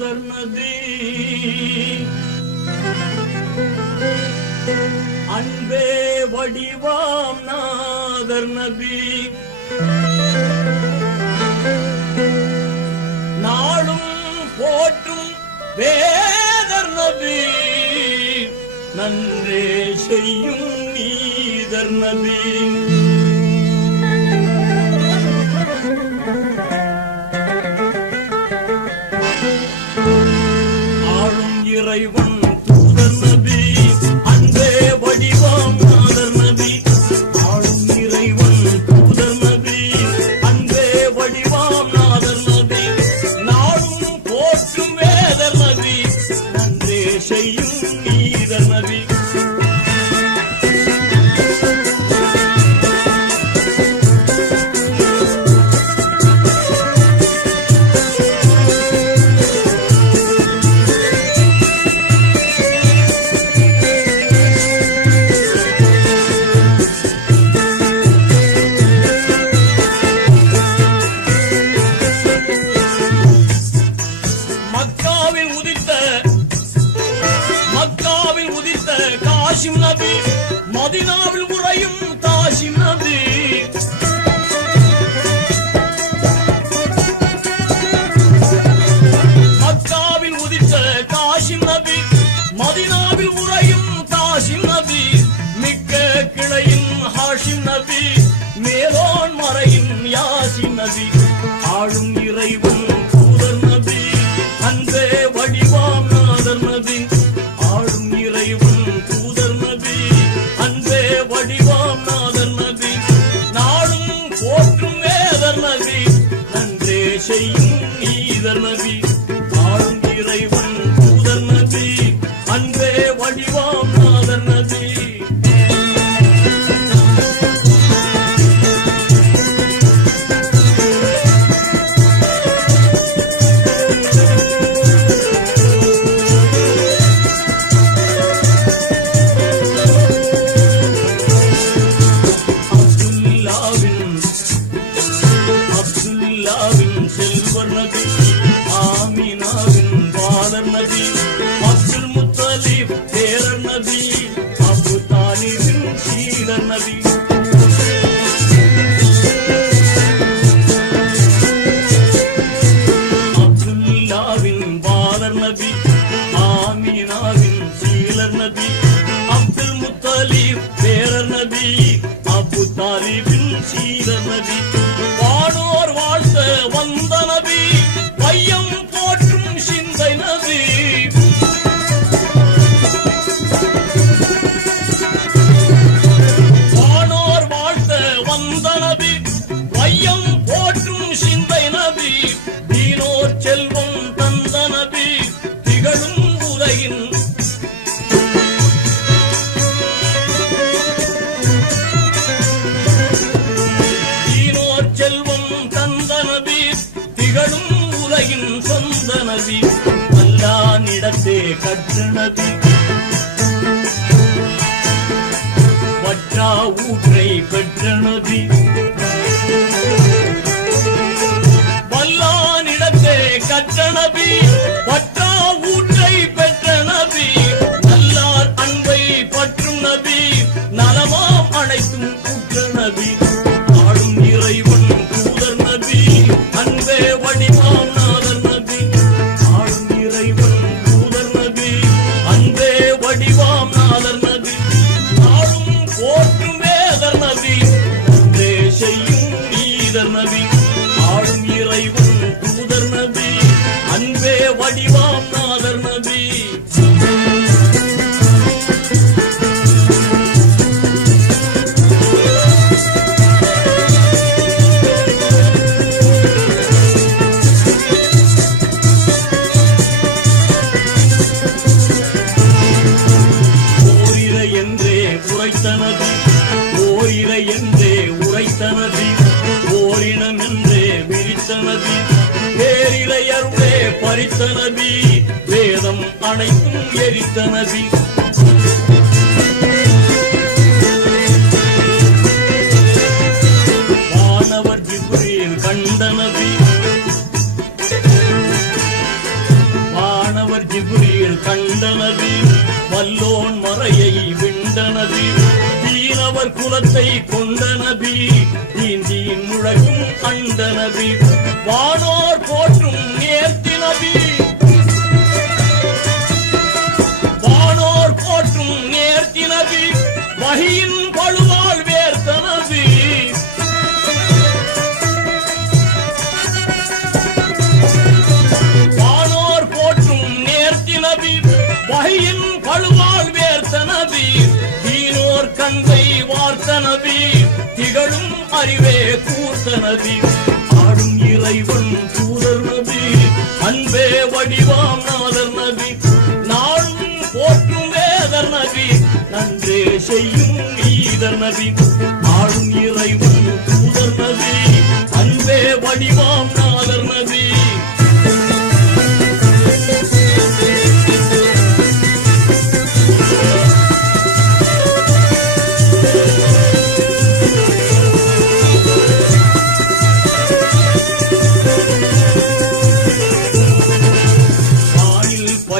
முதற் நதி அன்பே வடிவாம் நாதர் நதி நாளும் போற்றும் வேதர் நதி நன்றே செய்யும் நீதர் நதி கொலை கொண்டு Barnaby கற்றனது வற்றா ஊற்றை பெற்றனது. வல்லானிடத்தே கற்றனபி ஓரினமென்றே விரித்த நபி பேரிலையருளே பறித்த நபி வேதம் அனைத்தும் எரித்த நபி மாணவர் ஜிப்ரீல் கண்ட நபி மாணவர் ஜிப்ரீல் மறையை விண்ட நபி குலத்தை கொண்ட நபி அந்த நபி வானோர் போற்றும் நேர்த்தி நபி. வானோர் போற்றும் நேர்த்தி நபி வகையின் பழு பார்த்த நபி திகழும் அறிவே கூர்த்த நபி. ஆடும் இறைவன்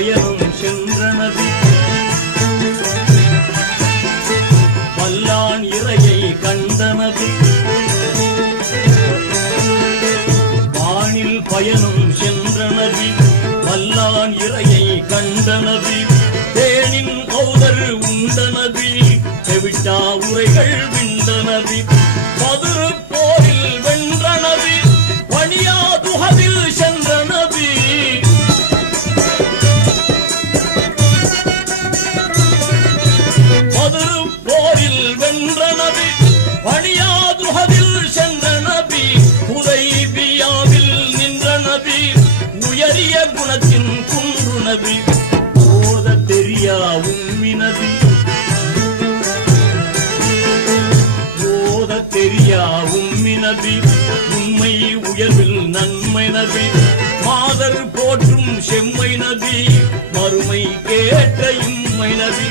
பயணம் சென்றனது. பல்லான் இறையை கண்டனது. வானில் பயணம் சென்றனது. பல்லான் இறையை கண்டனது. தேனின் கௌதர் உண்டனது. செவிட்டா உரைகள் நதி மாதர் போற்றும் செம்மை நதி மறுமை கேட்ட இம்மை நதி.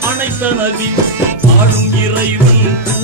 அனைத்த நதி ஆளும் இறைவன்.